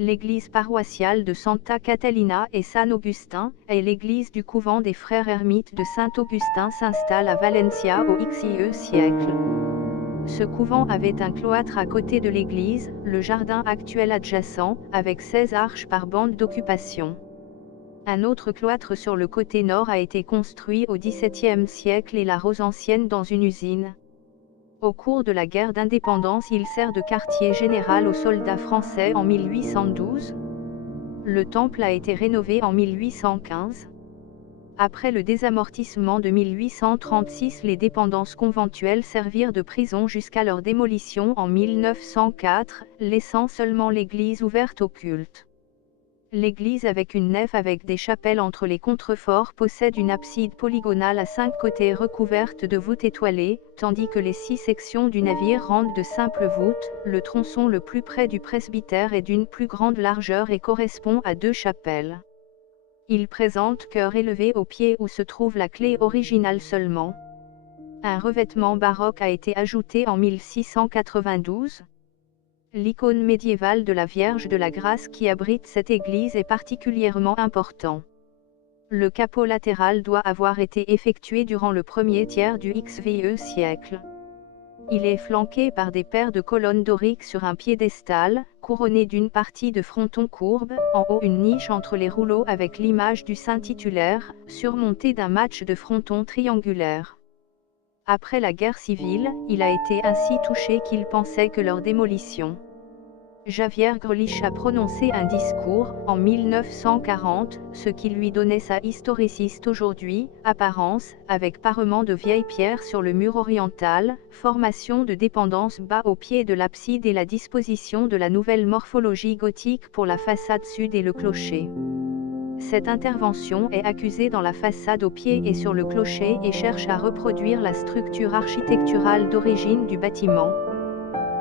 l'église paroissiale de Santa Catalina et San Augustin, et l'église du couvent des frères ermites de Saint-Augustin s'installe à Valencia au XIe siècle. Ce couvent avait un cloître à côté de l'église, le jardin actuel adjacent, avec 16 arches par bande d'occupation. Un autre cloître sur le côté nord a été construit au XVIIe siècle et la rose ancienne dans une usine. Au cours de la guerre d'indépendance, il sert de quartier général aux soldats français en 1812. Le temple a été rénové en 1815. Après le désamortissement de 1836, les dépendances conventuelles servirent de prison jusqu'à leur démolition en 1904, laissant seulement l'église ouverte au culte. L'église, avec une nef avec des chapelles entre les contreforts, possède une abside polygonale à 5 côtés recouverte de voûtes étoilées, tandis que les 6 sections du navire rendent de simples voûtes. Le tronçon le plus près du presbytère est d'une plus grande largeur et correspond à 2 chapelles. Il présente chœur élevé au pied où se trouve la clé originale seulement. Un revêtement baroque a été ajouté en 1692. L'icône médiévale de la Vierge de la Grâce qui abrite cette église est particulièrement important. Le capot latéral doit avoir été effectué durant le premier tiers du XVe siècle. Il est flanqué par des paires de colonnes doriques sur un piédestal, couronné d'une partie de fronton courbe, en haut une niche entre les rouleaux avec l'image du saint titulaire, surmontée d'un match de frontons triangulaires. Après la guerre civile, il a été ainsi touché qu'il pensait que leur démolition. Javier Grelich a prononcé un discours, en 1940, ce qui lui donnait sa historiciste aujourd'hui, apparence, avec parement de vieilles pierres sur le mur oriental, formation de dépendance bas au pied de l'abside et la disposition de la nouvelle morphologie gothique pour la façade sud et le clocher. Cette intervention est accusée dans la façade au pied et sur le clocher et cherche à reproduire la structure architecturale d'origine du bâtiment.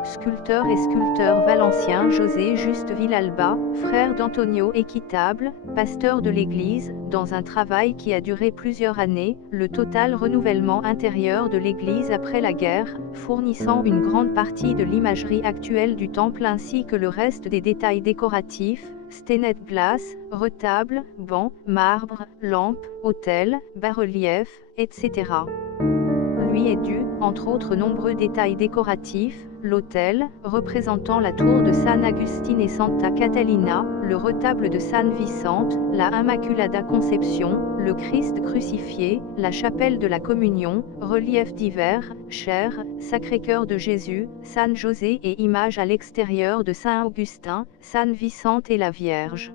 Sculpteur et sculpteur valencien José Juste Villalba, frère d'Antonio Equitable, pasteur de l'église, dans un travail qui a duré plusieurs années, le total renouvellement intérieur de l'église après la guerre, fournissant une grande partie de l'imagerie actuelle du temple ainsi que le reste des détails décoratifs, stènes glace, retables, bancs, marbre, lampes, autels, bas-reliefs, etc. Lui est dû, entre autres nombreux détails décoratifs, l'autel, représentant la tour de San Agustín et Santa Catalina, le retable de San Vicente, la Immaculada Conception, le Christ crucifié, la chapelle de la Communion, reliefs divers, chair, Sacré-Cœur de Jésus, San José et images à l'extérieur de Saint Augustin, San Vicente et la Vierge.